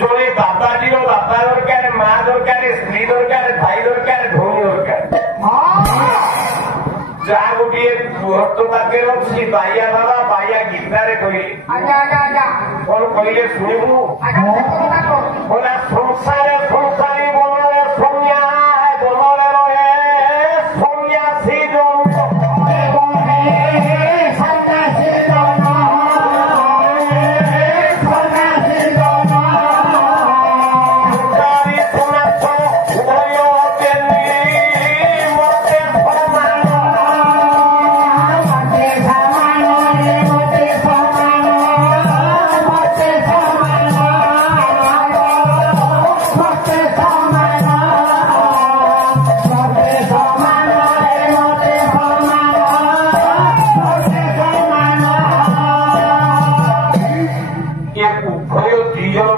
জনে বাবাজির বাবা দরকার, মা দরকার, স্ত্রী দরকার, ভাই দরকার, ভଉଣୀ দরকার। ଯାହା ଗୋଟିଏ ବୃହତ୍ତ ପାଖରେ ଅଛି ବାଇଆ ବାବା ବାଇଆ ଗୀତାରେ କହିଲେ କଣ କହିଲେ ଶୁଣିବୁ? କହିଲା ସଂସାରେ ସଂସାରୀ ବନରେ ସୌମ୍ୟା ବନରେ ରହେ ସନ୍ନ୍ୟାସୀ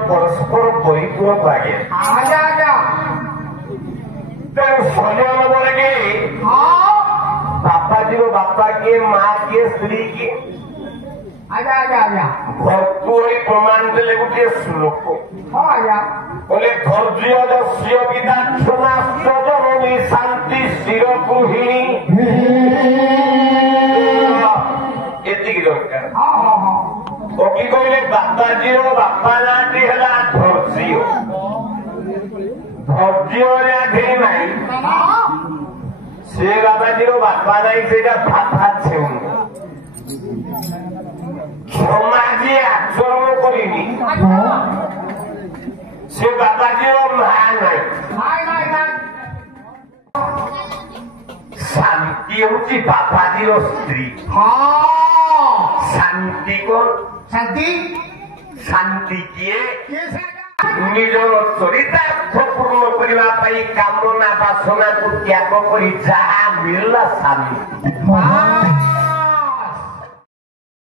परस्पर परिपूरक लगे सजन बोले कि बापा जी बापा के माँ के स्त्री के भरपूर प्रमाण देले गोटे श्लोक बोले धैर्य दस्य विदाक्षणा सजनी शांति स्थिर गृहिणी एति दरकार ओकी कहले बापाजी बापा नाटी है धैर्य धैर्य आठे नहीं से बापाजी बापा नहीं से भाषा छेउ क्षमा जी आचरण करी से बापाजी मां नहीं शांति हूँ बापाजी स्त्री शांति को शांति शांति किए निजर चरितार्थ पूर्ण करने कामना बासना को त्याग कर जहाँ मिलला शांति